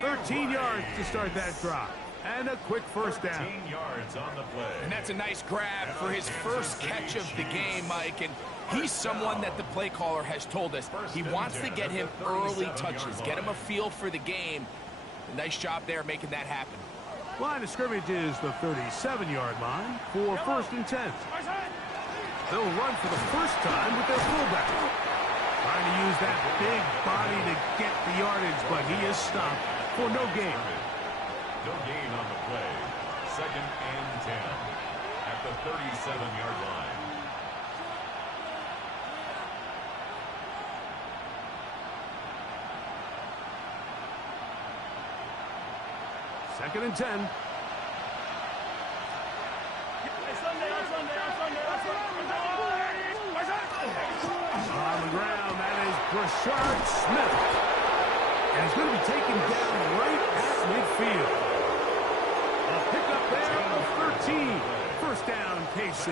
13 yards to start that drive. And a quick first down. 13 yards on the play. And that's a nice grab for his first catch of the game, Mike. And he's someone that the play caller has told us he wants to get him early touches, get him a feel for the game. A nice job there making that happen. Line of scrimmage is the 37-yard line for 1st and 10. They'll run for the first time with their fullback. Trying to use that big body to get the yardage, but he is stopped for no gain. No gain on the play. 2nd and 10 at the 37-yard line. Second and 10. On the ground, that is Brashard Smith. And he's going to be taken down right at midfield. A pickup there of 13. First down, KC.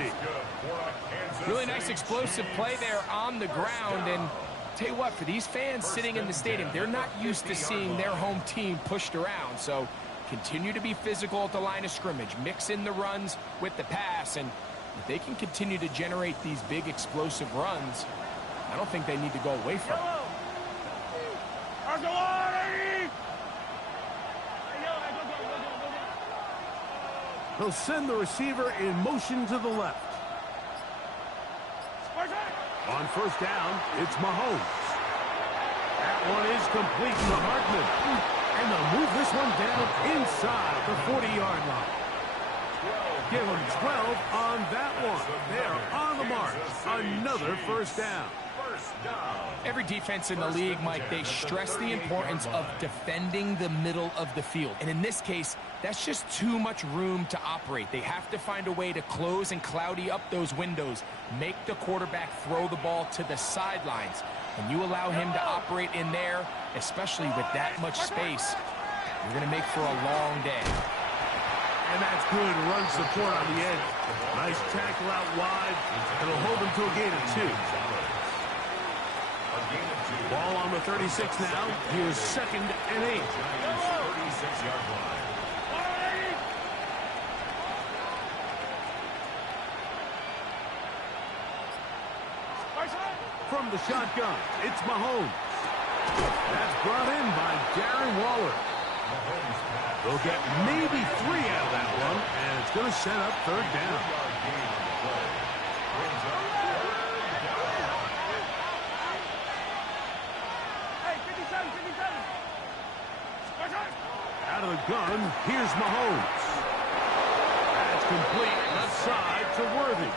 Really nice explosive play there on the ground. And tell you what, for these fans sitting in the stadium, they're not used to seeing their home team pushed around. So continue to be physical at the line of scrimmage. Mix in the runs with the pass. And if they can continue to generate these big explosive runs, I don't think they need to go away from it. He'll send the receiver in motion to the left. On first down, it's Mahomes. That one is complete to Hartman. And they'll move this one down inside the 40-yard line. Give them 12 on that one. They're on the mark. Another first down. Every defense in the league, Mike, they stress the importance of defending the middle of the field. And in this case, that's just too much room to operate. They have to find a way to close and cloudy up those windows, make the quarterback throw the ball to the sidelines. When you allow him to operate in there, especially with that much space, you're going to make for a long day. And that's good run support on the edge. Nice tackle out wide. It'll hold them to a gain of 2. Ball on the 36 now. Here's 2nd and 8. 36-yard line. From the shotgun, it's Mahomes. That's brought in by Darren Waller. They'll get maybe 3 out of that one, and it's going to set up 3rd down. Out of the gun, here's Mahomes. That's complete left side to Worthy.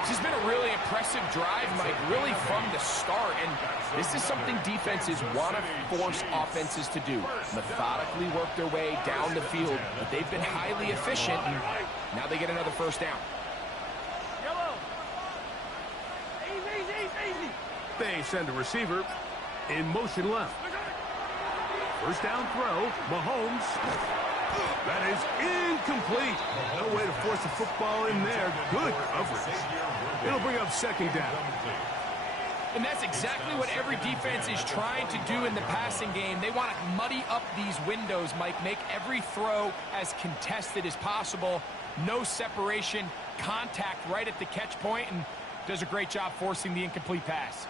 This has been a really impressive drive, Mike, really from the start. And this is something defenses want to force offenses to do. Methodically work their way down the field. But they've been highly efficient, and now they get another first down. They send a receiver in motion left. First down throw, Mahomes. That is incomplete. No way to force the football in there. Good coverage. It'll bring up 2nd down. And that's exactly what every defense is trying to do in the passing game. They want to muddy up these windows, Mike, make every throw as contested as possible. No separation, contact right at the catch point, and does a great job forcing the incomplete pass.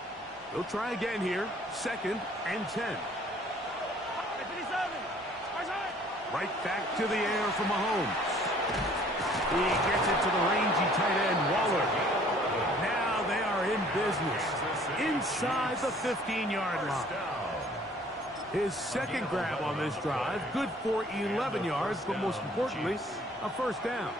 They'll try again here. 2nd and 10. Right back to the air for Mahomes. He gets it to the rangy tight end, Waller. Now they are in business. Inside the 15-yard line. His 2nd grab on this drive. Good for 11 yards, but most importantly, a first down.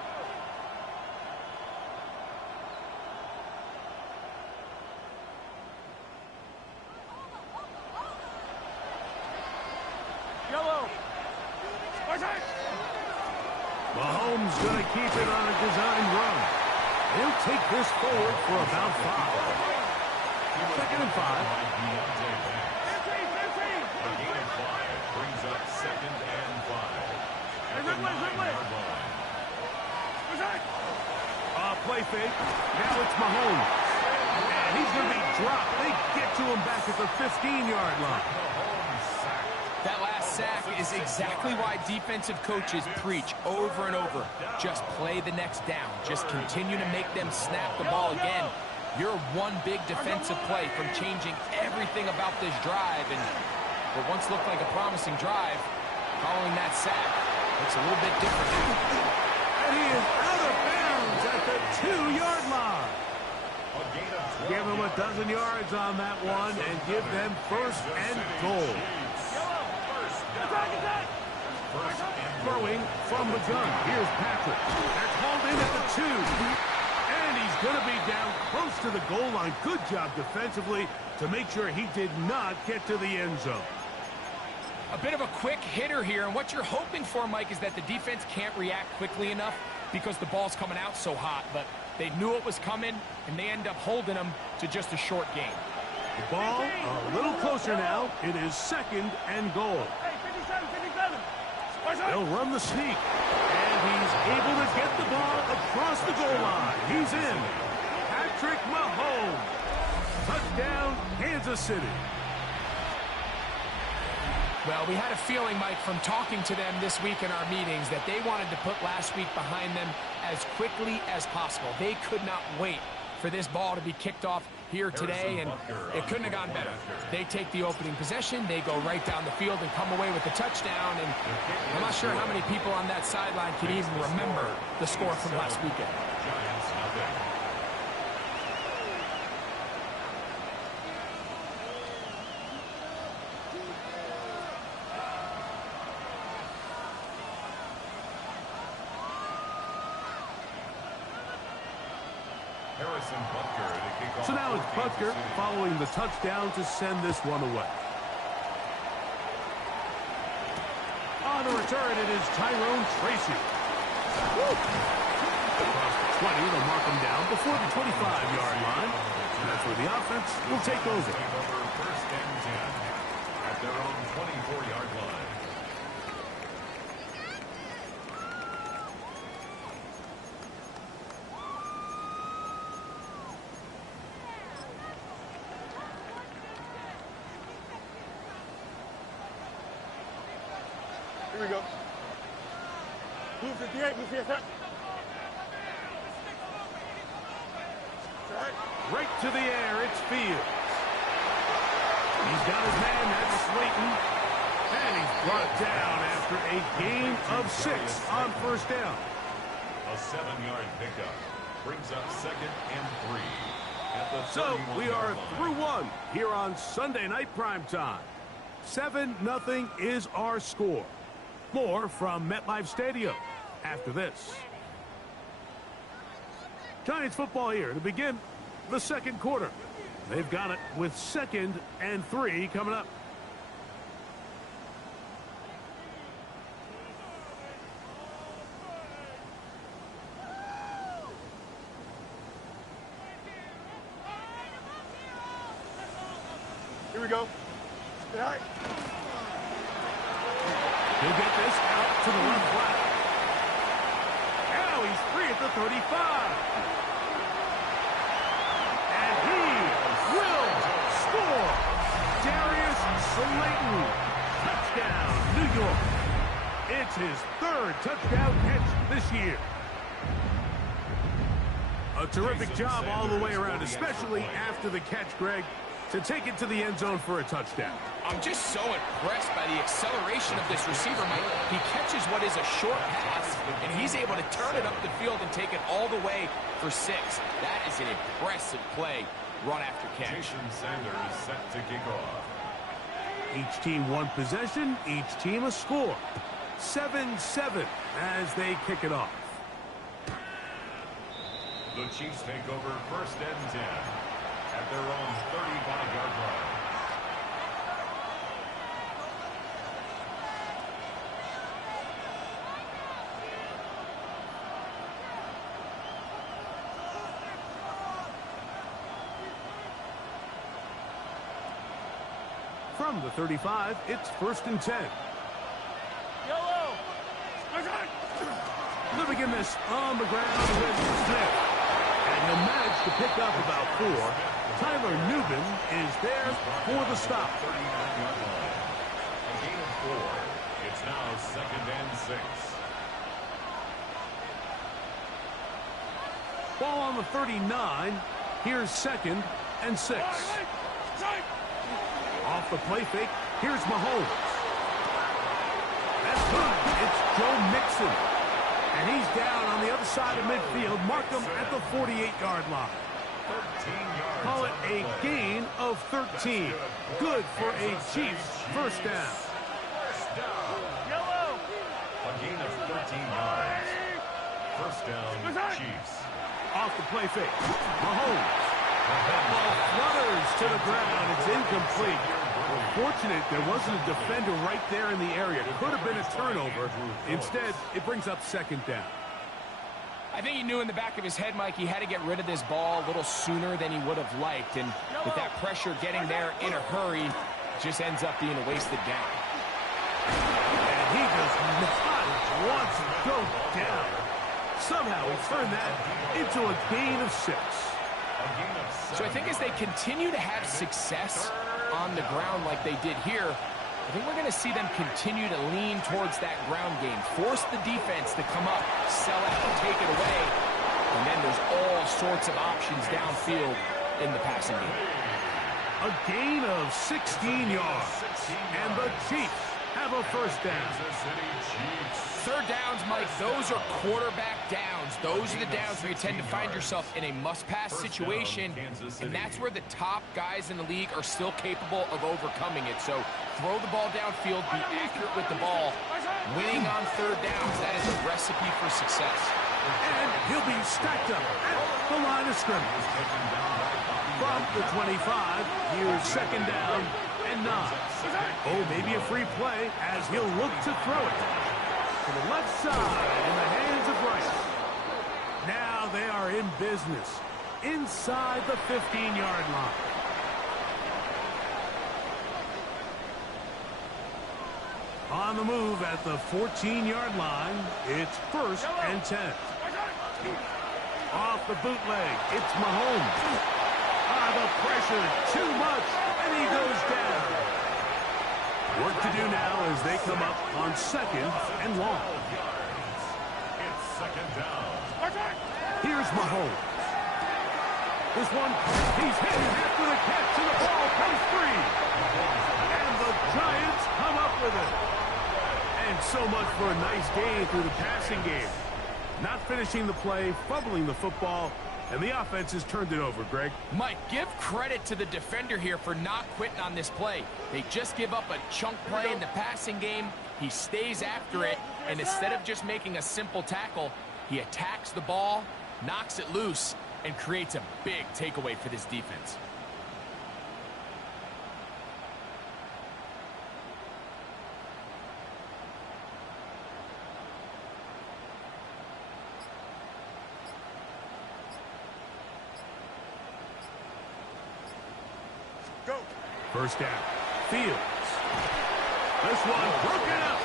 Mahomes going to keep it on a design run. He'll take this forward for about 5. 2nd and 5. Brings up 2nd and 5. Play fake. Now it's Mahomes. And he's going to be dropped. They get to him back at the 15-yard line. That last sack is exactly why defensive coaches preach over and over. Just play the next down. Just continue to make them snap the ball again. You're one big defensive play from changing everything about this drive. And what once looked like a promising drive, following that sack, looks a little bit different. And he is out of bounds at the 2-yard line. Give them a dozen yards on that one and give them first and goal. Throwing from the gun. Here's Patrick. They're called in at the 2. And he's going to be down close to the goal line. Good job defensively to make sure he did not get to the end zone. A bit of a quick hitter here, and what you're hoping for, Mike, is that the defense can't react quickly enough because the ball's coming out so hot, but they knew it was coming, and they end up holding them to just a short gain. The ball a little closer now. It is second and goal. They'll run the sneak, and he's able to get the ball across the goal line. He's in. Patrick Mahomes. Touchdown, Kansas City. Well, we had a feeling, Mike, from talking to them this week in our meetings that they wanted to put last week behind them as quickly as possible. They could not wait for this ball to be kicked off here today, and it couldn't have gone better. They take the opening possession, they go right down the field and come away with the touchdown, and I'm not sure how many people on that sideline can even remember the score from last weekend. So now it's Butker following the touchdown to send this one away. On the return, it is Tyrone Tracy. Across the 20, they'll mark him down before the 25-yard line. And that's where the offense will take over. First and 10 at their own 24-yard line. Here we go. Move 58, move 58. Right to the air, it's Fields. He's got his man, that's Slayton. And he's brought down after a gain of 6 on first down. A 7-yard pickup brings up second and 3 at the So we are 31-yard through line. one here on Sunday Night Primetime. 7-0 is our score. More from MetLife Stadium after this. Giants football here to begin the second quarter. They've got it with 2nd and 3 coming up. Here we go. All right. He'll get this out to the left flat. Now he's free at the 35. And he will score. Darius Slayton. Touchdown, New York. It's his 3rd touchdown catch this year. A terrific job all the way around, especially after the catch, Greg, to take it to the end zone for a touchdown. I'm just so impressed by the acceleration of this receiver, Mike. He catches what is a short pass, and he's able to turn it up the field and take it all the way for 6. That is an impressive play, run after catch. Jason Sanders set to kick off. Each team one possession, each team a score. 7-7 as they kick it off. The Chiefs take over first and 10 at their own 35-yard line. From the 35, it's 1st and 10. Yellow. They'll begin this on the ground with Smith. And he'll manage to pick up about 4. Tyler Nubin is there for the stop. 39-yard line. A gain of 4. It's now 2nd and 6. Ball on the 39. Here's 2nd and 6. Off the play fake. Here's Mahomes. That's good. It's Joe Mixon. And he's down on the other side of midfield. Mark him at the 48-yard line. 13 yards. Call it a gain of 13. Good for a Chiefs first down. First down. A gain of 13 yards. First down, Chiefs. Off the play fake. Mahomes. Ball flutters to the ground. It's incomplete. Fortunate there wasn't a defender right there in the area. Could have been a turnover. Instead, it brings up 2nd down. I think he knew in the back of his head, Mike, he had to get rid of this ball a little sooner than he would have liked. And with that pressure getting there in a hurry, it just ends up being a wasted down. And he does not want to go down. Somehow he turned that into a gain of 6. So I think as they continue to have success on the ground like they did here, I think we're going to see them continue to lean towards that ground game, force the defense to come up, sell out, take it away, and then there's all sorts of options downfield in the passing game. A gain of 16 yards, and the Chiefs have a first down. Third downs, Mike, those are quarterback downs. Those are the downs where you tend to find yourself in a must-pass situation, and that's where the top guys in the league are still capable of overcoming it. So throw the ball downfield, be accurate with the ball. Winning on third downs, that is a recipe for success. And he'll be stacked up at the line of scrimmage. From the 25, here's 2nd down and 9. Oh, maybe a free play as he'll look to throw it. To the left side in the hands of Rice. Now they are in business inside the 15-yard line. On the move at the 14-yard line, it's 1st and 10. Off the bootleg, it's Mahomes. The pressure, too much, and he goes down. Work to do now as they come up on 2nd and long. It's 2nd down. Here's Mahomes. This one, he's hit after the catch, and the ball comes free. And the Giants come up with it. And so much for a nice gain through the passing game. Not finishing the play, fumbling the football, and the offense has turned it over, Greg. Mike, give credit to the defender here for not quitting on this play. They just give up a chunk play in the passing game. He stays after it, and instead of just making a simple tackle, he attacks the ball, knocks it loose, and creates a big takeaway for this defense. Go. First down. Fields. This one broken up.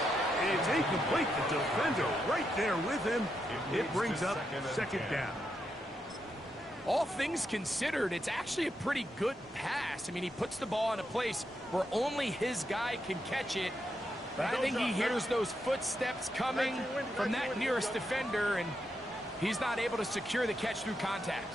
It's incomplete. The defender right there with him. It brings up 2nd down. All things considered, it's actually a pretty good pass. I mean, he puts the ball in a place where only his guy can catch it. But I think he hears those footsteps coming from that nearest defender, and he's not able to secure the catch through contact.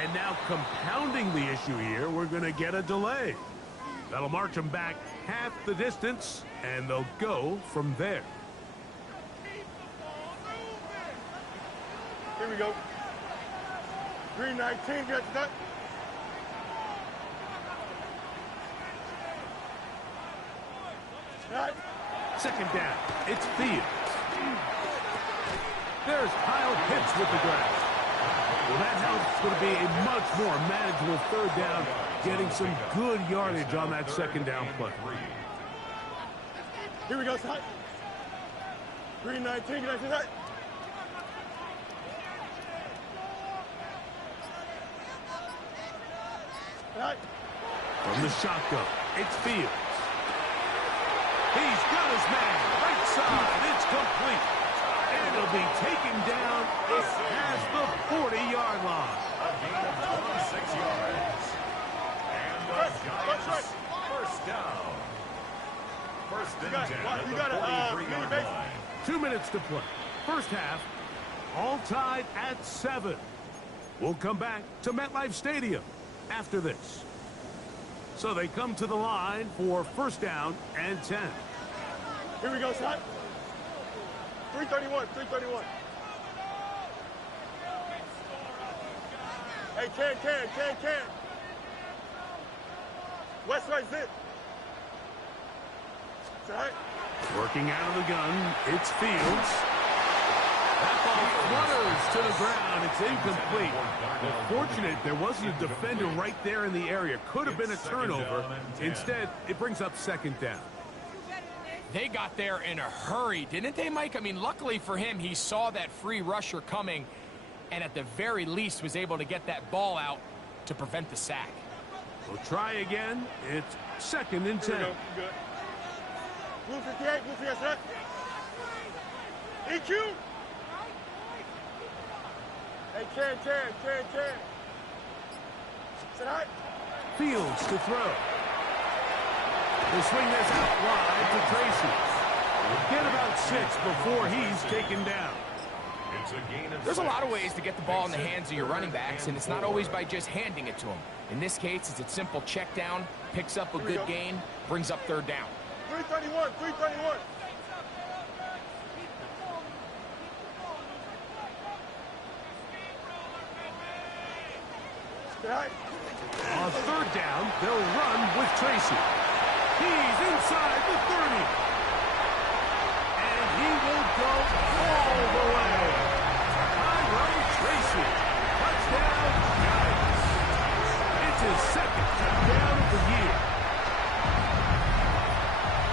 And now compounding the issue here, we're going to get a delay. That'll march them back half the distance, and they'll go from there. Here we go. 319, got that. Right. 2nd down. It's Fields. There's Kyle Pitts with the grab. Well, that helps. It's going to be a much more manageable 3rd down, getting some good yardage on that 2nd down play. Here we go, son. 319, can I see that? From the shotgun, it's Fields. He's got his man. Right side. It's complete. And it'll be taken down. It has the 40-yard line. A gain of 26 yards. And the Giants first down. First and 10 at the 43-yard line. 2 minutes to play. First half, all tied at 7. We'll come back to MetLife Stadium after this. So they come to the line for first down and 10. Here we go, son. 331, 331. Hey, can. West right zip. Right. Working out of the gun, it's Fields. That ball flutters to the ground. It's incomplete. Well, fortunate there wasn't a defender right there in the area. Could have been a turnover. Instead, it brings up second down. They got there in a hurry, didn't they, Mike? I mean, luckily for him, he saw that free rusher coming and at the very least was able to get that ball out to prevent the sack. We'll try again. It's second and 10. Good. Blue 58, blue 58, set. EQ. Hey, can. Set high. Fields to throw. They swing this out wide to Tracy. We'll get about 6 before he's taken down. It's a gain of There's a lot of ways to get the ball in the hands of your running backs, and it's not always by just handing it to them. In this case, it's a simple check down, picks up a good gain, brings up third down. 331, 331. On third down, they'll run with Tracy. He's inside the 30. And he will go all the way. Tyrone Tracy. Touchdown, Giants. It's his second touchdown of the year.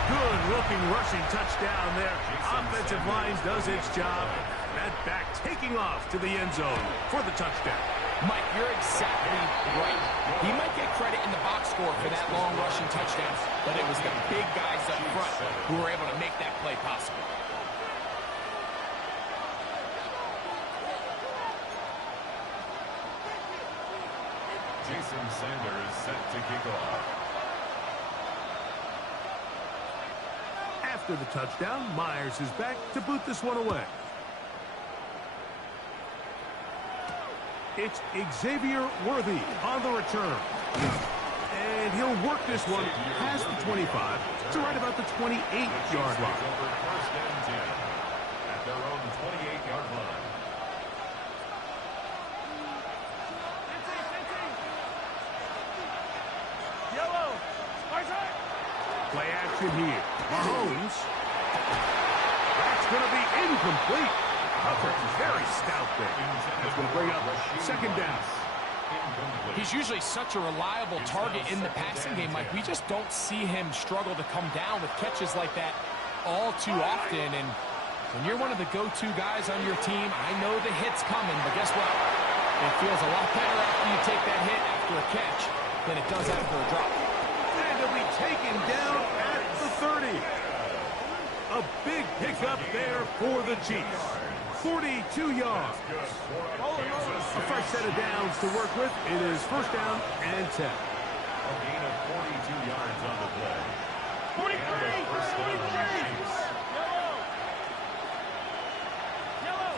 Good-looking rushing touchdown there. Offensive line does its job. That back taking off to the end zone for the touchdown. Mike, you're exactly right. He might get credit in the box score for that long rushing touchdown, but it was the big guys up front who were able to make that play possible. Jason Sanders set to kick off. After the touchdown, Myers is back to boot this one away. It's Xavier Worthy on the return. And he'll work this one past the 25 to right about the 28-yard line. First and 10 at their own 28-yard line. Yellow. Play action here. Mahomes. That's going to be incomplete. Coverage is very stout there. That's going to bring up second down. He's usually such a reliable target in the passing game, Mike. We just don't see him struggle to come down with catches like that all too often. And when you're one of the go-to guys on your team, I know the hit's coming, but guess what? It feels a lot better after you take that hit after a catch than it does after a drop. And he'll be taken down at the 30. A big pickup there for the Chiefs. 42 yards. A fresh set of downs to work with. It is first down and 10. A gain of 42 yards on the play. 43, And a first down on the 43. Chiefs. Yellow.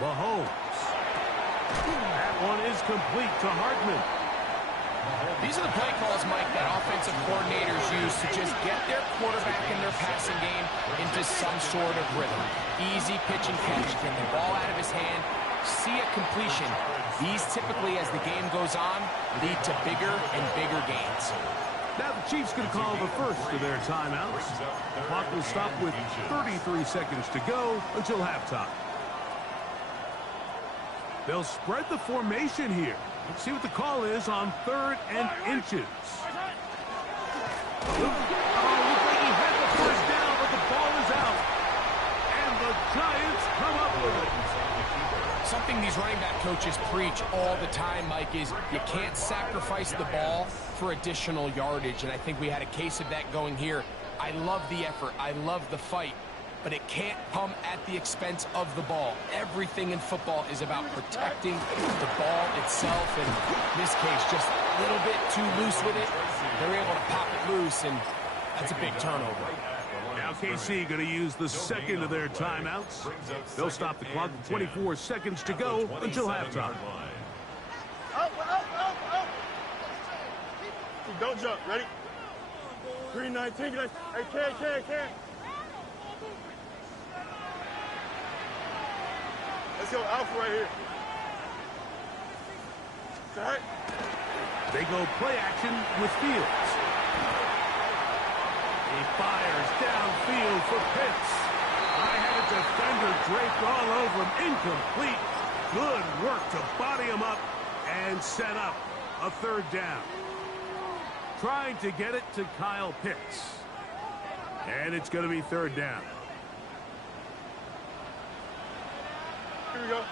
Mahomes. That one is complete to Hartman. These are the play calls, Mike, that offensive coordinators use to just get their quarterback and their passing game into some sort of rhythm. Easy pitch and catch, get the ball out of his hand, see a completion. These typically, as the game goes on, lead to bigger and bigger gains. Now the Chiefs can call the first of their timeouts. Clock will stop with 33 seconds to go until halftime. They'll spread the formation here. Let's see what the call is on third and inches. Oh, looks like he had the first down, but the ball is out. And the Giants come up with it. Something these running back coaches preach all the time, Mike, is you can't sacrifice the ball for additional yardage, and I think we had a case of that going here. I love the effort. I love the fight, but it can't come at the expense of the ball. Everything in football is about protecting the ball itself, and in this case, just a little bit too loose with it. They're able to pop it loose, and that's a big turnover. Now KC going to use the second of their timeouts. They'll stop the clock with 24 seconds to go until halftime. Up. Don't jump. Ready? 319. Hey, can. Let's go Alpha right here. All right. They go play action with Fields. He fires downfield for Pitts. I had a defender draped all over him. Incomplete. Good work to body him up and set up a third down. Trying to get it to Kyle Pitts. And it's going to be third down. Here we go.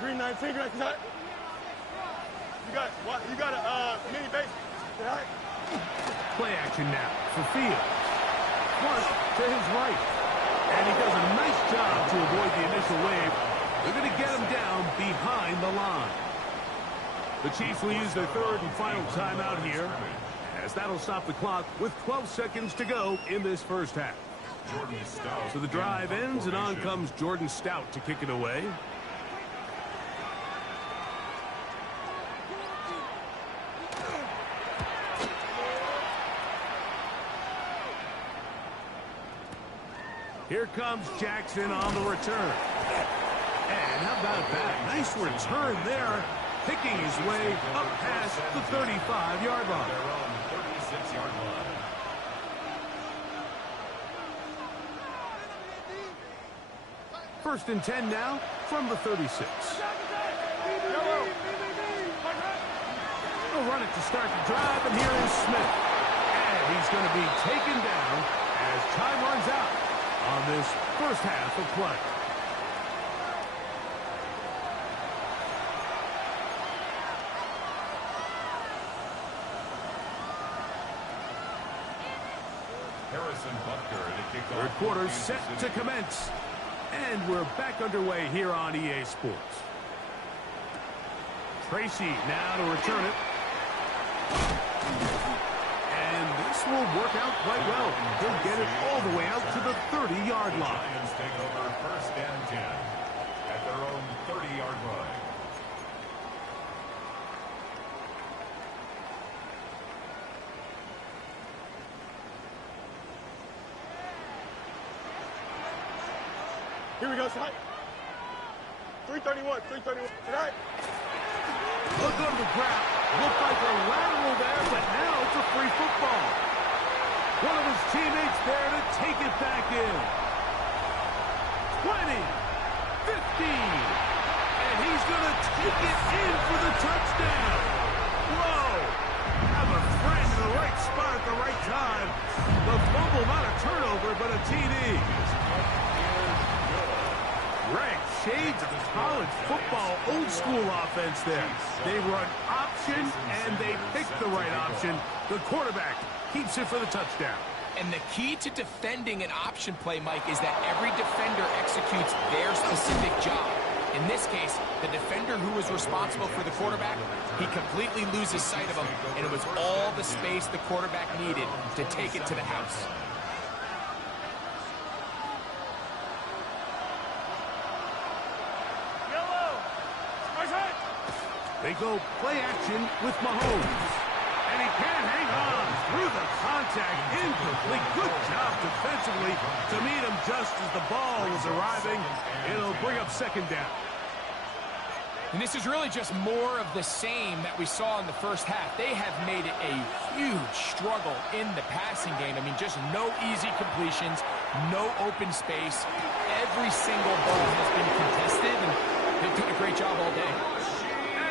319. You got a mini base. All right. Play action now for Fields. Flush to his right. And he does a nice job to avoid the initial wave. They're going to get him down behind the line. The Chiefs will use their third and final timeout here, as that'll stop the clock with 12 seconds to go in this first half. So the drive ends, and on comes Jordan Stout to kick it away. Here comes Jackson on the return. And how about that? Nice return there, picking his way up past the 35-yard line. Their own 36-yard line. First and 10 now from the 36. They'll run it to start the drive, and here is Smith. And he's going to be taken down as time runs out on this first half of play. Harrison Butker to kick off. Third quarter set to commence. And we're back underway here on EA Sports. Tracy now to return it. And this will work out quite well. He'll get it all the way out to the 30-yard line. Lions take over first and 10 at their own 30-yard line. Here we go, son. 331. Tonight. Look on the ground. Looked like a lateral there, but now it's a free football. One of his teammates there to take it back in. 20, 15, and he's going to take it in for the touchdown. Whoa! Have a friend in the right spot at the right time. The fumble, not a turnover, but a TD. Greg, shades of college football, old school offense there. They run option, and they pick the right option. The quarterback keeps it for the touchdown. And the key to defending an option play, Mike, is that every defender executes their specific job. In this case, the defender who was responsible for the quarterback, he completely loses sight of him, and it was all the space the quarterback needed to take it to the house. They go play action with Mahomes. And he can't hang on through the contact. Incomplete. Good job defensively to meet him just as the ball was arriving. It'll bring up second down. And this is really just more of the same that we saw in the first half. They have made it a huge struggle in the passing game. I mean, just no easy completions, no open space. Every single ball has been contested, and they've done a great job all day.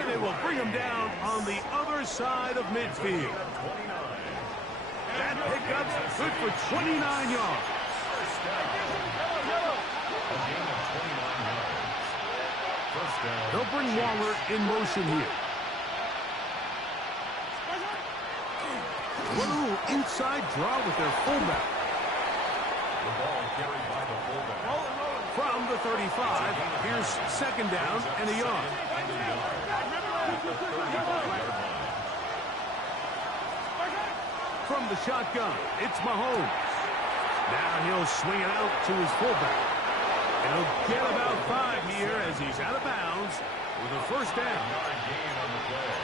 They will bring him down on the other side of midfield. That pickup's good for 29 yards. First down. They'll bring Waller in motion here. One little inside draw with their fullback. The ball carried by the fullback. From the 35, here's second down and a yard. From the shotgun, it's Mahomes. Now he'll swing it out to his fullback. And he'll get about 5 here as he's out of bounds with a first down.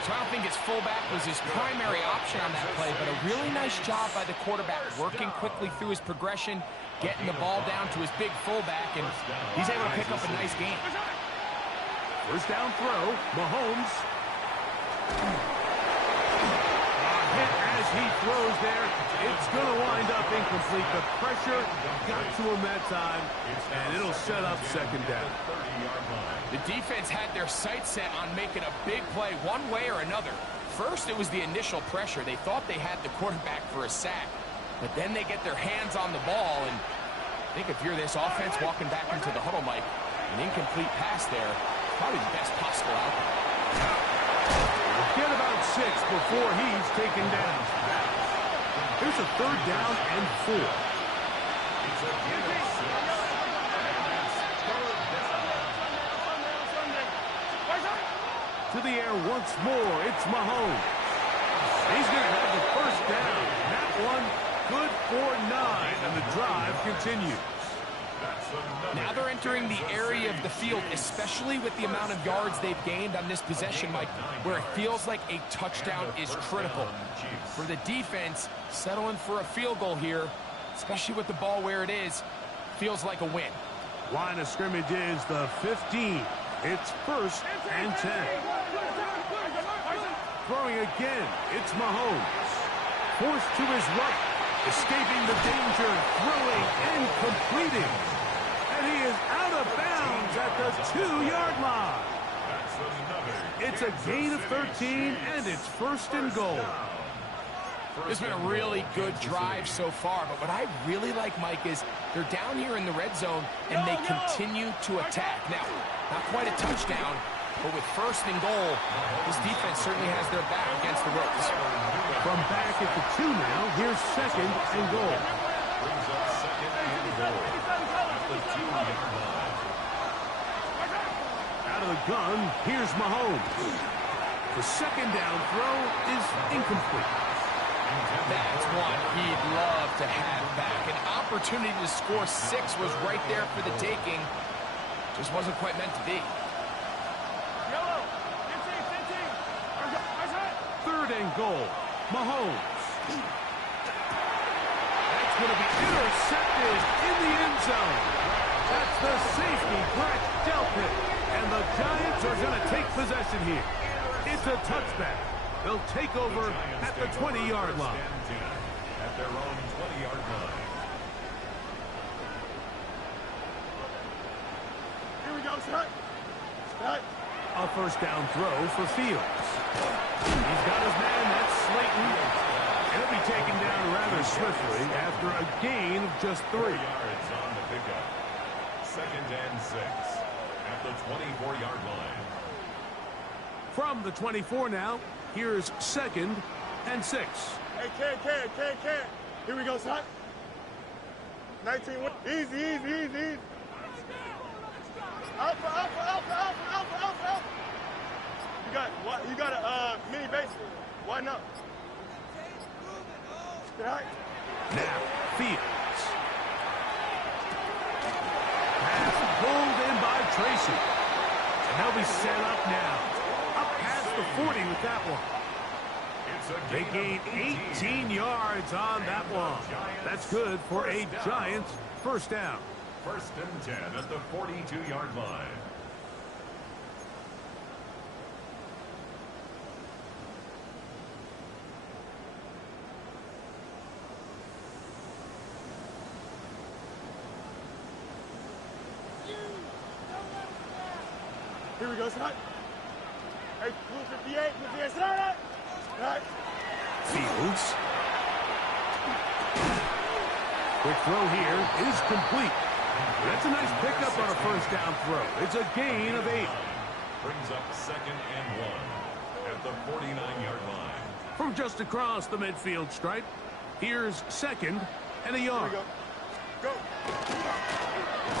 So I don't think his fullback was his primary option on that play, but a really nice job by the quarterback working quickly through his progression, getting the ball down to his big fullback, and he's able to pick up a nice gain. First down throw, Mahomes. Hit as he throws there. It's going to wind up incomplete. The pressure got to him that time, and it'll set up second down. The defense had their sights set on making a big play one way or another. First, it was the initial pressure. They thought they had the quarterback for a sack, but then they get their hands on the ball, and I think if you're this offense walking back into the huddle, Mike, an incomplete pass there, probably the best possible outcome. Get about 6 before he's taken down. Here's a third down and 4. To the air once more, it's Mahomes. He's going to have the first down. That one good for 9, and the drive continues. Now they're entering the area of the field, especially with the amount of yards they've gained on this possession, Mike, where it feels like a touchdown is critical. For the defense, settling for a field goal here, especially with the ball where it is, feels like a win. Line of scrimmage is the 15. It's first and 10. Throwing again, it's Mahomes. Forced to his right, escaping the danger, throwing and completing. And he is out of bounds at the 2-yard line. It's a gain of 13, and it's first and goal. It's been a really good drive so far, but what I really like, Mike, is they're down here in the red zone, and they continue to attack. Now, not quite a touchdown, but with first and goal, this defense certainly has their back against the ropes. From back at the 2 now, here's second and goal. Brings up second and goal at the 2-yard line. Out of the gun, here's Mahomes. The second down throw is incomplete. That's one he'd love to have back. An opportunity to score 6 was right there for the taking. Just wasn't quite meant to be. Third and goal. Mahomes. That's going to be intercepted in the end zone. That's the safety, Brett Delpit. And the Giants are going to take possession here. It's a touchback. They'll take over at the 20-yard line. At their own 20-yard line. Here we go, Scott. Scott. A first down throw for Fields. He's got his man, that's Slayton. He'll be taken down rather swiftly after a gain of just 3. 4 yards on the pickup. Second and 6 at the 24-yard line. From the 24 now, here's second and 6. Hey, Ken. Here we go, Scott. 19. Easy. Alpha. You got a mini base. Why not? Right. Now, Fields. Pass pulled in by Tracy. And they'll be set up now. Up past the 40 with that one. They gain 18 yards on that one. That's good for a Giants first down. First and 10 at the 42-yard line. Here we go, Scott. Hey, blue 58, Scott. Right. Fields. Quick throw here is complete. That's a nice pickup on a first down throw. It's a gain of 8. brings up 2nd and 1 at the 49-yard line. From just across the midfield stripe, here's 2nd and a yard. Go.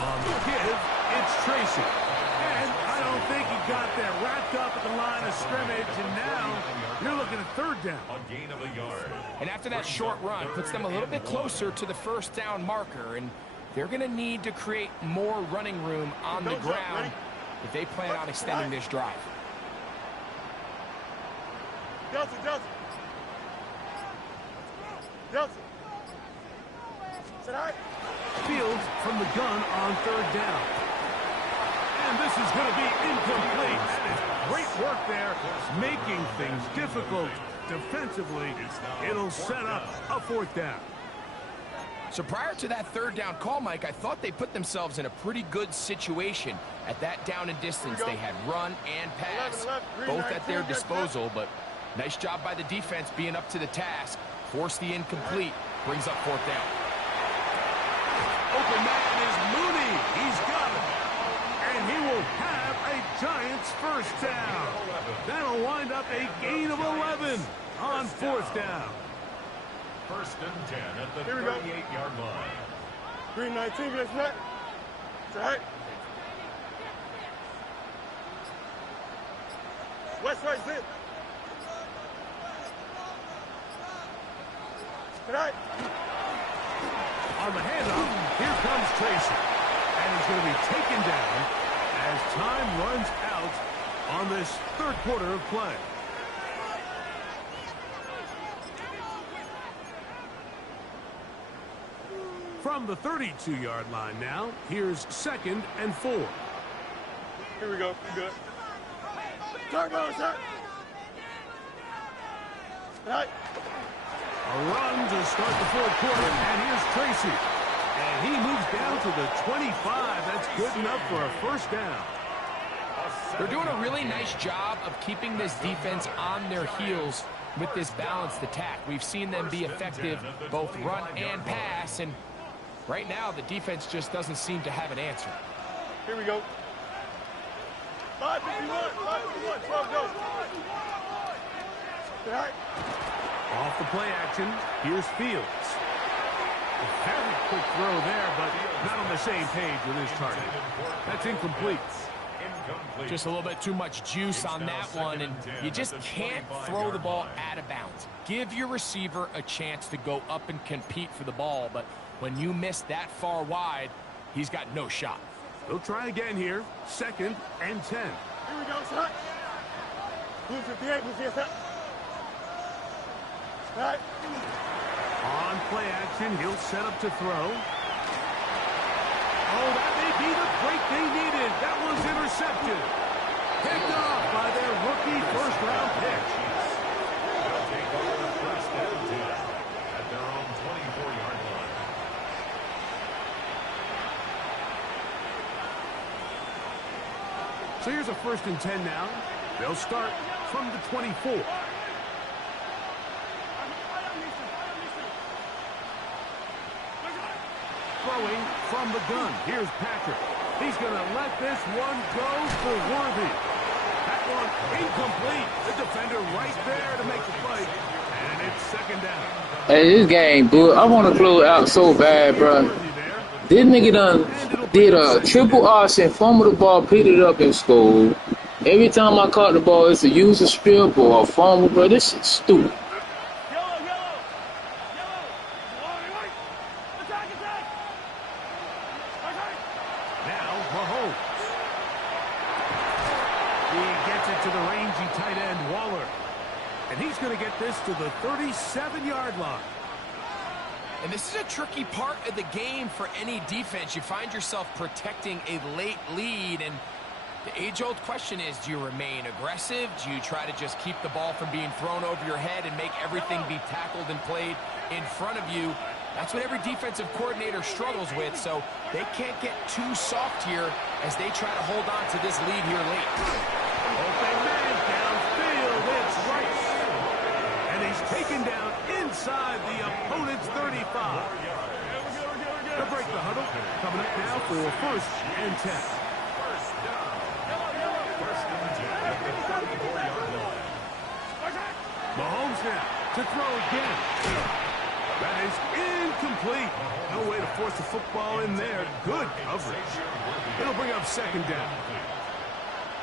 On the give, it's Tracy. And I don't think he got there. Wrapped up at the line of scrimmage, and now you're looking at 3rd down. A gain of a yard. And after that short run, puts them a little bit closer to the 1st down marker, and they're going to need to create more running room on the ground if they plan on extending this drive. Delta. Sit high. Fields from the gun on 3rd down. And this is going to be incomplete. That is great work there, making things difficult defensively. It'll set up a 4th down. So prior to that 3rd down call, Mike, I thought they put themselves in a pretty good situation at that down and distance. They had run and pass, both at their disposal, but nice job by the defense being up to the task. Force the incomplete, brings up 4th down. Open man is Mooney. He's got it. And he will have a Giants 1st down. That'll wind up a gain of 11 on 4th down. 1st and 10 at the 38-yard line. Green 19, that's right. Sit high. West right, sit. Sit high. On the handoff, here comes Tracy. And he's going to be taken down as time runs out on this 3rd quarter of play. From the 32-yard line now, here's 2nd and 4. Here we go. Good. Turbo, sir. Right. A run to start the 4th quarter, and here's Tracy. And he moves down to the 25. That's good enough for a 1st down. They're doing a really nice job of keeping this defense on their heels with this balanced attack. We've seen them be effective both run and pass, and right now the defense just doesn't seem to have an answer. Here we go. 5:51, 12 goes. Right. Off the play action, here's Fields. A very quick throw there, but not on the same page with his target. That's incomplete. Just a little bit too much juice on that one, and you just can't throw the ball out of bounds. Give your receiver a chance to go up and compete for the ball, but when you miss that far wide, he's got no shot. They'll try again here. 2nd and 10. Here we go, son. Blue 58, blue 58. Right. On play action, he'll set up to throw. Oh, that may be the break they needed. That was intercepted. Picked off by their rookie 1st-round pick. They'll take over 1st and 10 at their own 24-yard line. So here's a 1st and 10 now. They'll start from the 24. Throwing from the gun. Here's Patrick. He's going to let this one go for Worthy. That one incomplete. The defender right there to make the play. And it's 2nd down. Hey, this game, bro. I want to close out so bad, bro. This nigga done did a triple arson, fumble the ball, picked it up in school. Every time I caught the ball, it's a user strip or a fumble, bro. This shit's stupid. To the 37-yard line. And this is a tricky part of the game for any defense. You find yourself protecting a late lead, and the age-old question is, do you remain aggressive? Do you try to just keep the ball from being thrown over your head and make everything be tackled and played in front of you? That's what every defensive coordinator struggles with, so they can't get too soft here as they try to hold on to this lead here late. Open man downfield, it's Rice. And he's taken down inside the opponent's 35. They'll break the huddle. Coming up now for 1st and 10. 1st and Mahomes now to throw again. That is incomplete. No way to force the football in there. Good coverage. It'll bring up second down.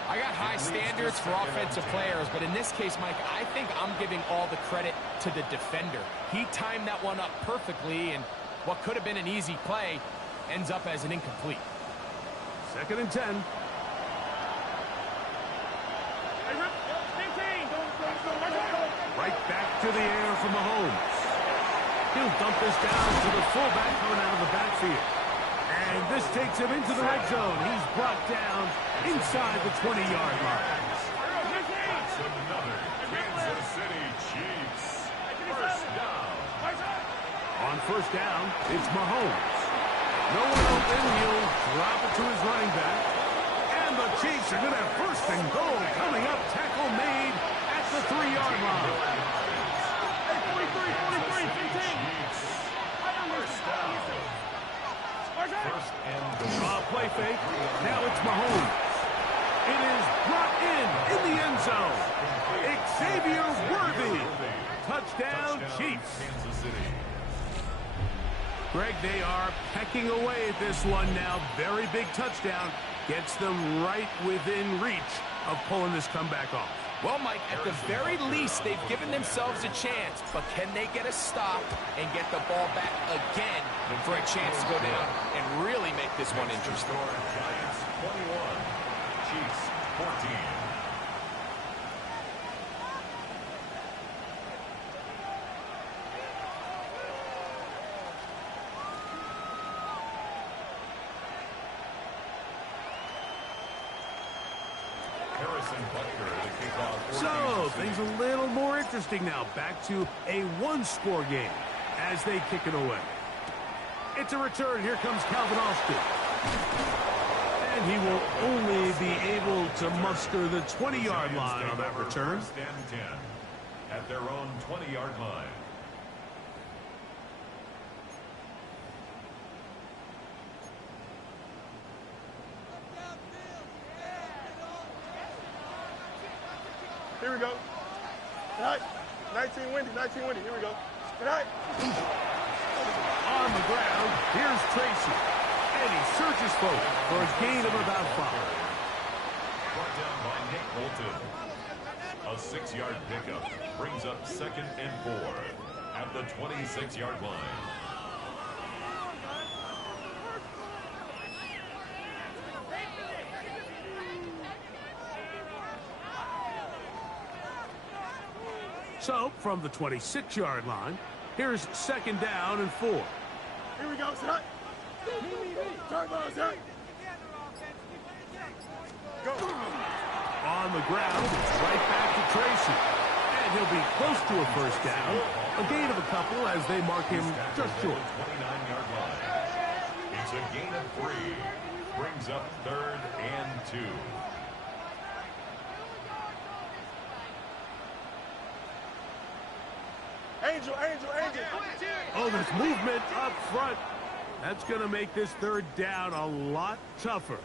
I got high standards for offensive players, but in this case, Mike, I think I'm giving all the credit to the defender. He timed that one up perfectly, and what could have been an easy play ends up as an incomplete. Second and 10. Right back to the air for Mahomes. He'll dump this down to the fullback coming out of the backfield. And this takes him into the red zone. He's brought down inside the 20-yard line. That's another Kansas City Chiefs. First down. On first down, it's Mahomes. No one open. He'll drop it to his running back. And the Chiefs are going to have first and goal coming up. Tackle made at the 3-yard line. Hey, 43, 15. First down. First and goal. Play fake. Now it's Mahomes. It is brought in the end zone. Xavier Worthy. Touchdown, Chiefs. Kansas City. Greg, they are pecking away at this one now. Very big touchdown. Gets them right within reach of pulling this comeback off. Well, Mike, at the very least, they've given themselves a chance, but can they get a stop and get the ball back again for a chance to go down and really make this one interesting? Giants 21, Chiefs 14. So, things a little more interesting now. Back to a one-score game as they kick it away. It's a return. Here comes Calvin Austin. And he will only be able to muster the 20-yard line on that return. First and 10 at their own 20-yard line. Here we go. Good night. 19 windy. Here we go. Good night. On the ground, here's Tracy. And he searches forward for a gain of about 5. Brought down by Nick Bolton. A 6-yard pickup brings up second and 4 at the 26-yard line. So, from the 26-yard line, here's second down and 4. Here we go, set. Turn ball, set. Go. On the ground, it's right back to Tracy. And he'll be close to a first down. A gain of a couple as they mark him just short. 29-yard line. It's a gain of 3. Brings up third and 2. Angel. Oh, there's movement up front. That's going to make this third down a lot tougher.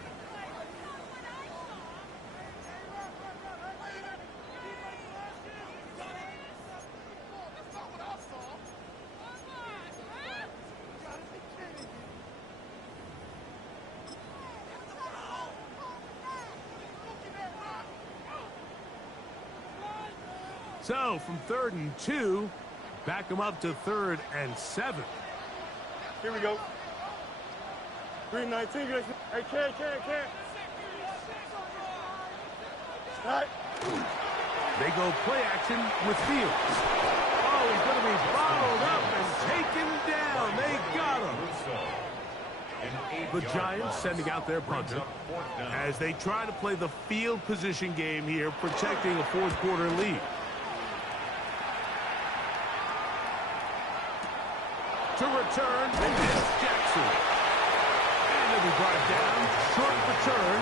So, from 3rd and 2, back them up to 3rd and 7. Here we go. 319. Hey, can't. Right. They go play action with Fields. Oh, he's going to be bottled up and taken down. They got him. The Giants sending out their punter as they try to play the field position game here, protecting a fourth-quarter lead. To return, it's Jackson. And they'll be brought down, short return,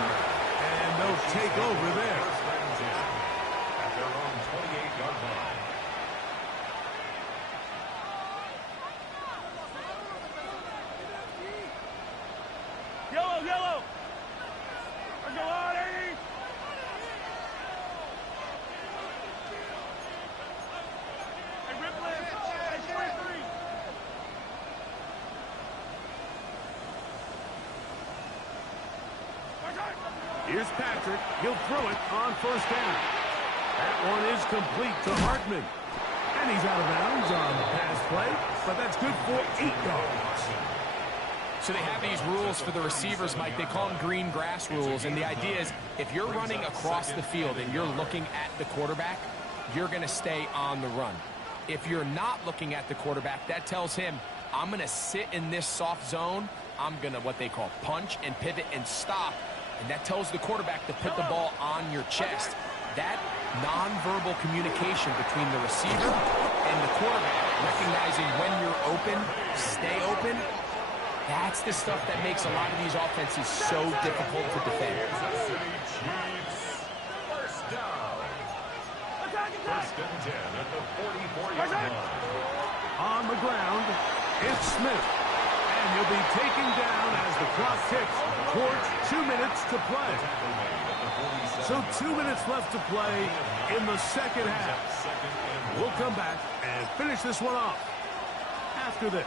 and they'll take over there. At their own 28-yard line. Yellow. Let's go on, Eddie. Here's Patrick. He'll throw it on first down. That one is complete to Hartman. And he's out of bounds on the pass play, but that's good for 8 yards. So they have these rules for the receivers, Mike. They call them green grass rules, and the idea is if you're running across the field and you're looking at the quarterback, you're going to stay on the run. If you're not looking at the quarterback, that tells him, I'm going to sit in this soft zone. I'm going to, what they call, punch and pivot and stop. And that tells the quarterback to put the ball on your chest. That nonverbal communication between the receiver and the quarterback, recognizing when you're open, stay open, that's the stuff that makes a lot of these offenses so difficult to defend. First down. First and 10 at the 44-yard line. On the ground, it's Smith. And he'll be taken down as the clock ticks towards 2 minutes to play. So 2 minutes left to play in the second half. We'll come back and finish this one off after this.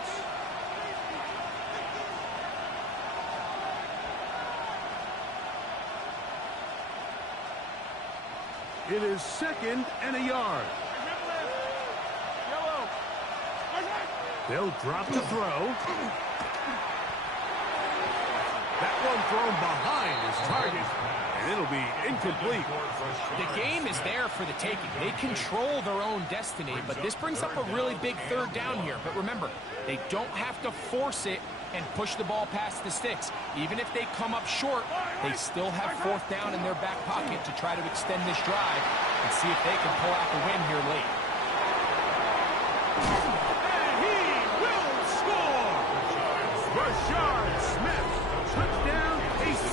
It is 2nd and a yard. They'll drop the throw. That one thrown behind his target, and it'll be incomplete. The game is there for the taking. They control their own destiny, but this brings up a really big third down here. But remember, they don't have to force it and push the ball past the sticks. Even if they come up short, they still have 4th down in their back pocket to try to extend this drive and see if they can pull out the win here late. And he will score! Rashard Smith, touchdown KC.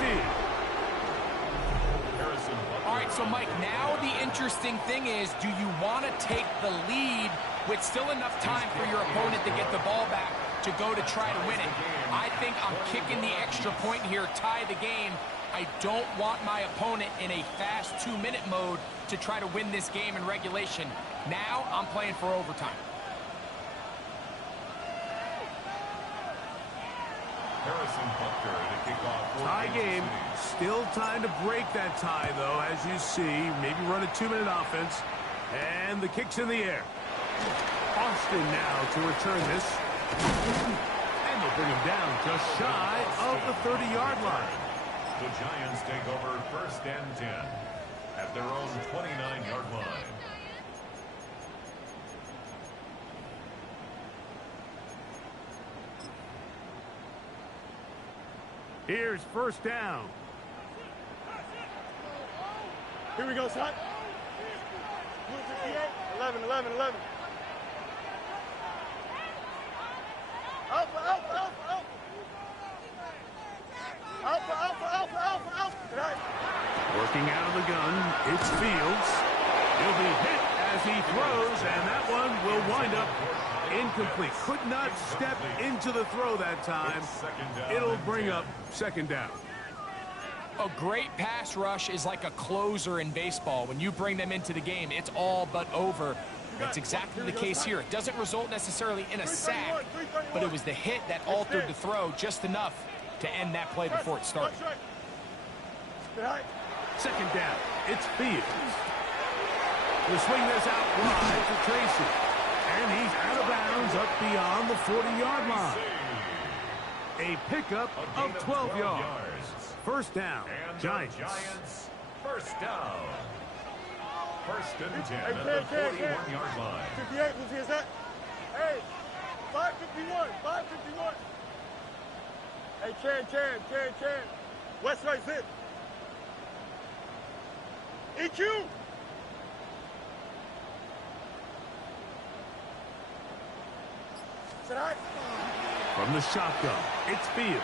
All right, so Mike, now the interesting thing is, do you want to take the lead with still enough time for your opponent to get the ball back to go to try to win it? I think I'm kicking the extra point here, tie the game. I don't want my opponent in a fast 2-minute mode to try to win this game in regulation. Now I'm playing for overtime. Harrison Butker to kick off. Tie game. Still time to break that tie, though, as you see. Maybe run a 2-minute offense. And the kick's in the air. Austin now to return this. And they'll bring him down just shy of the 30-yard line. The Giants take over 1st and 10 at their own 29-yard line. Here's 1st down. Here we go, son. 11, 11, 11. Alpha, alpha, alpha, alpha. Alpha, alpha, alpha, alpha, alpha. Working out of the gun, it's Fields. He'll be hit as he throws, and that one will wind up incomplete. Could not step into the throw that time. It'll bring up 2nd down. A great pass rush is like a closer in baseball. When you bring them into the game, it's all but over. That's exactly the case here. It doesn't result necessarily in a sack, but it was the hit that altered the throw just enough to end that play before it started. 2nd down. It's Fields. We'll swing this out wide to Tracy. And he's out of bounds up beyond the 40-yard line. A pickup of 12 yards. 1st down, Giants. 1st down. 1st and 10 at the 41-yard line. 58, who's that? Hey, 551, 551. Hey, Chan. West side zip. EQ. From the shotgun, it's Fields.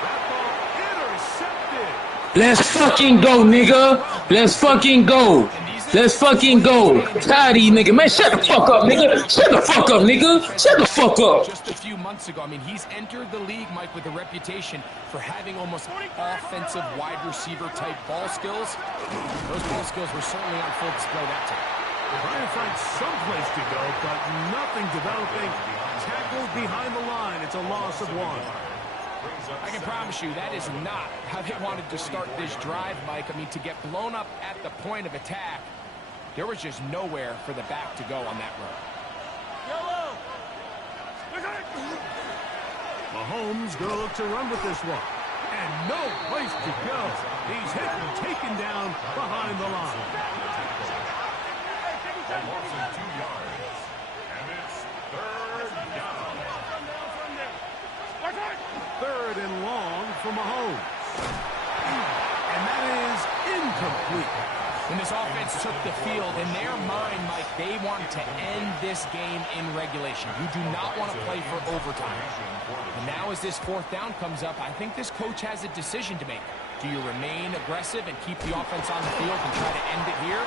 That ball intercepted. Let's fucking go, nigga. Let's fucking go. Let's fucking go. Tired of these nigga. Man, shut the fuck up, nigga. Shut the fuck up, nigga. Shut the fuck up. Just a few months ago, I mean, he's entered the league, Mike, with a reputation for having almost offensive wide receiver type ball skills. Those ball skills were certainly on full display that time. Trying to find some place to go, but nothing developing. Tackled behind the line. It's a loss of 1. I can promise you that is not how they wanted to start this drive, Mike. I mean, to get blown up at the point of attack, there was just nowhere for the back to go on that run. Mahomes going to look to run with this one. And no place to go. He's hit and taken down behind the line. A loss of 2 yards. And it's third down. Third and long for Mahomes. And that is incomplete. When this offense took the field, in their mind, Mike, they wanted to end this game in regulation. You do not want to play for overtime. And now as this fourth down comes up, I think this coach has a decision to make. Do you remain aggressive and keep the offense on the field and try to end it here?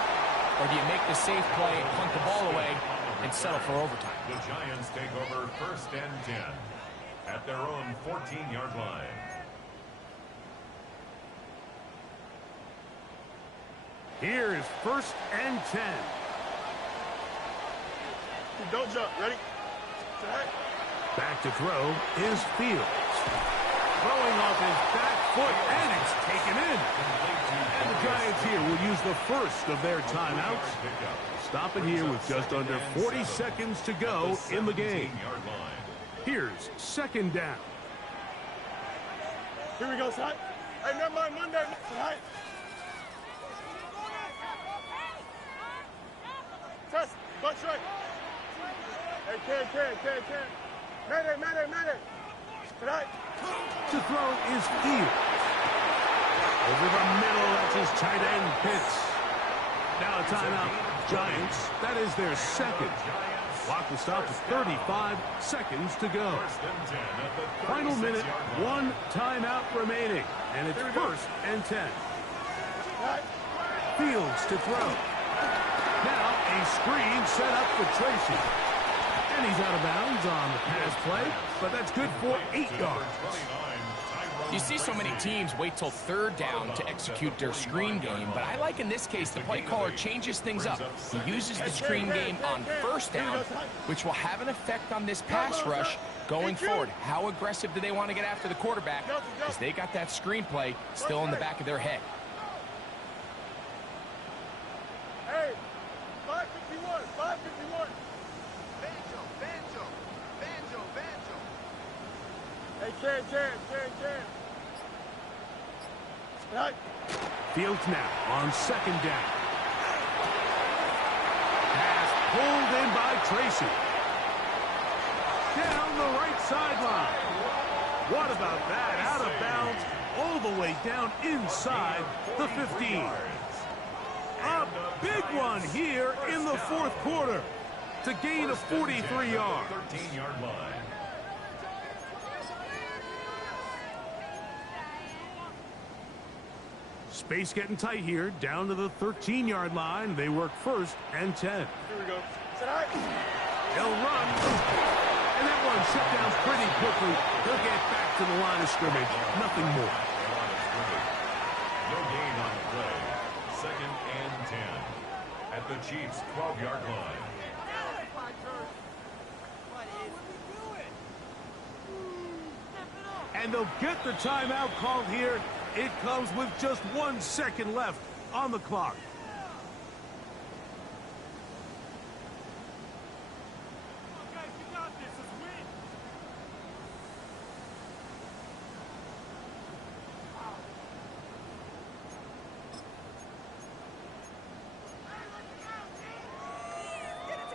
Or do you make the safe play, punt the ball away, and settle for overtime? The Giants take over first and 10 at their own 14-yard line. Here is first and 10. Don't jump. Ready? Back to throw is Fields. Throwing off his back foot, and it's taken in. And the Giants here will use the first of their timeouts. Stop it here with just under 40 seconds to go in the game. Here's second down. Here we go, son. Hey, never mind Monday. Son. Test. Butt straight. Hey, can. Mayday. Tonight. To throw is Fields. Over the middle, that's his tight end Pitts. Now a timeout. Giants, that is their second. Clock will stop at 35 seconds to go. Final minute, one timeout remaining. And it's first and 10. Fields to throw. Now a screen set up for Tracy. And he's out of bounds on the pass play, but that's good for 8 yards. You see so many teams wait till third down to execute their screen game, but I like in this case the play caller changes things up. He uses the screen game on first down, which will have an effect on this pass rush going forward. How aggressive do they want to get after the quarterback? Because they got that screen play still in the back of their head. Hey, 551. Hey, can. Right. Fields now on second down. Pass pulled in by Tracy. Down the right sideline. What about that? Out of bounds all the way down inside the 15. A big one here in the fourth quarter to gain a 43 yards. 13-yard line. Space getting tight here, down to the 13-yard line. They work first and 10. Here we go. They'll run. And that one shut down pretty quickly. They'll get back to the line of scrimmage. Nothing more. No gain on the play. Second and 10 at the Chiefs' 12-yard line. And they'll get the timeout called here. It comes with just 1 second left on the clock.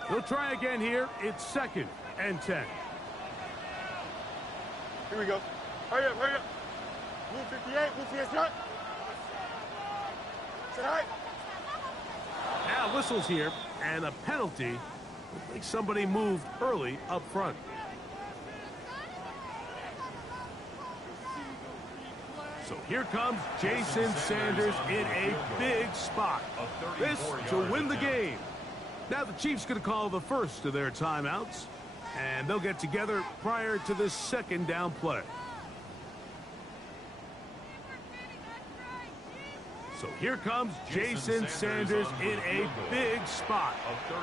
They'll try again here. It's second and 10. Here we go. Hurry up. Blue 58, Blue 58, shot. Tonight. Now whistles here, and a penalty will make somebody move early up front. So here comes Jason Sanders in a big spot. This to win the game. Now the Chiefs going to call the first of their timeouts, and they'll get together prior to this second down play. So here comes Jason Sanders in a big spot.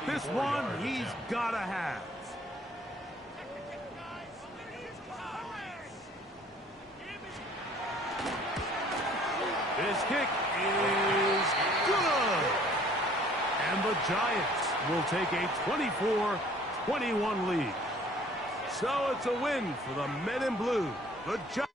This one he's got to have. This kick is good. And the Giants will take a 24-21 lead. So it's a win for the Men in Blue. The Giants.